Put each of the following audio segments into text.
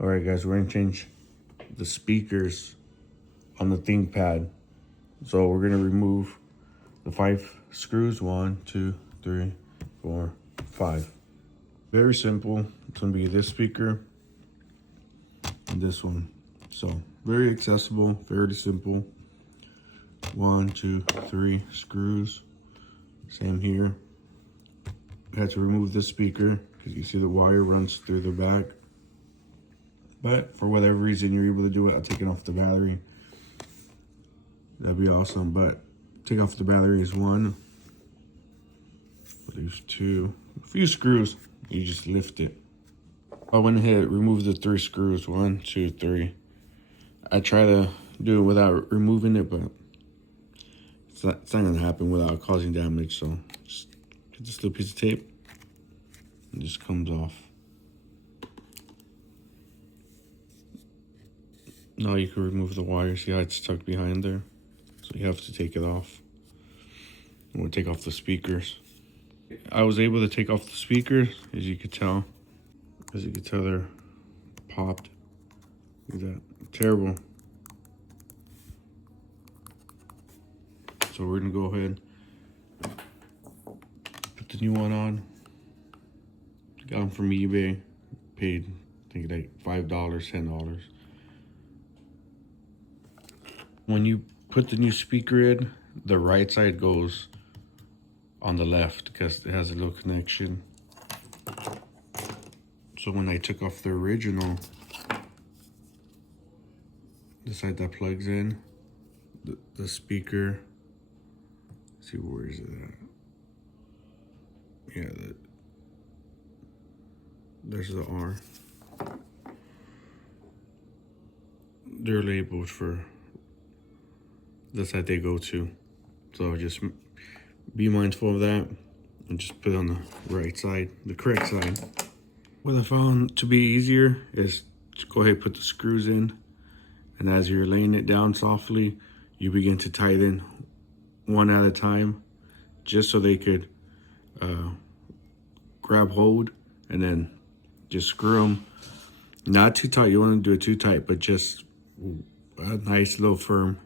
Alright guys, we're gonna change the speakers on the ThinkPad. So we're gonna remove the 5 screws. 1, 2, 3, 4, 5. Very simple. It's gonna be this speaker and this one. So very accessible, very simple. 1, 2, 3 screws. Same here. I had to remove this speaker because you see the wire runs through the back. But for whatever reason you're able to do it, I'll take it off the battery. That'd be awesome. But take off the battery is 1. There's 2. A few screws. You just lift it. I went ahead, removed the 3 screws. 1, 2, 3. I try to do it without removing it, but it's not gonna happen without causing damage. So just get this little piece of tape. It just comes off. Now you can remove the wire. See how it's stuck behind there? So you have to take it off. And we'll take off the speakers. I was able to take off the speakers, as you could tell. As you could tell, they're popped. Look at that. Terrible. So we're gonna go ahead, put the new one on. Got them from eBay. Paid, I think, like $5, $10. When you put the new speaker in, the right side goes on the left because it has a little connection. So when I took off the original, the side that plugs in, the speaker, let's see, where is it at? Yeah, there's the R. They're labeled for the side they go to. So just be mindful of that and just put it on the right side, the correct side. What I found to be easier is to go ahead and put the screws in, and as you're laying it down softly, you begin to tighten one at a time, just so they could grab hold, and then just screw them. Not too tight, you want to do it too tight, but just a nice little firm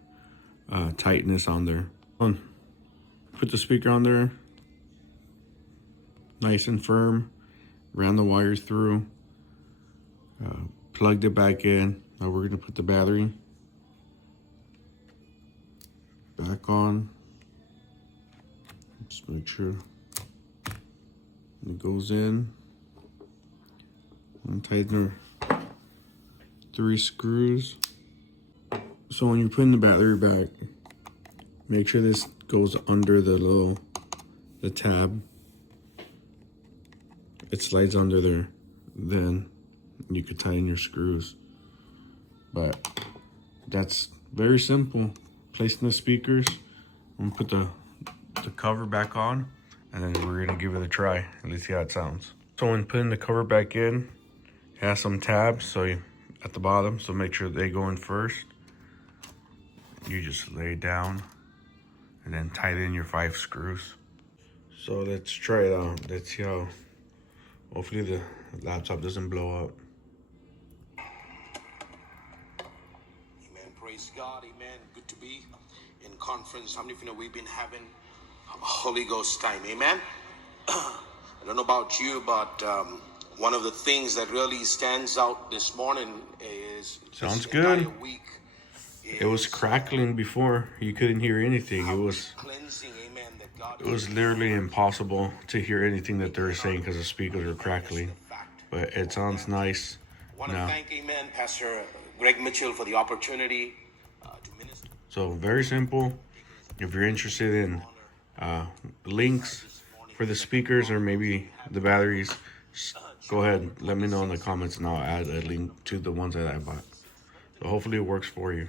tightness on there. Put the speaker on there, nice and firm, ran the wires through, plugged it back in. Now we're gonna put the battery back on. Just make sure it goes in. And tighten our 3 screws. So when you're putting the battery back, make sure this goes under the tab. It slides under there. Then you could tighten your screws. But that's very simple. Placing the speakers. I'm gonna put the cover back on, and then we're gonna give it a try and let's see how it sounds. So when putting the cover back in, it has some tabs at the bottom, so make sure they go in first. You just lay it down and then tighten your 5 screws. So let's try it out. Let's see how, hopefully the laptop doesn't blow up. Amen, praise God, amen. Good to be in conference. How many of you know we've been having a Holy Ghost time, amen? I don't know about you, but one of the things that really stands out this morning is sounds good. It was crackling before. You couldn't hear anything. It was literally impossible to hear anything that they were saying because the speakers were crackling. But it sounds nice. I want to thank, amen, Pastor Greg Mitchell for the opportunity to minister. So very simple. If you're interested in links for the speakers or maybe the batteries, go ahead, let me know in the comments and I'll add a link to the ones that I bought. So hopefully it works for you.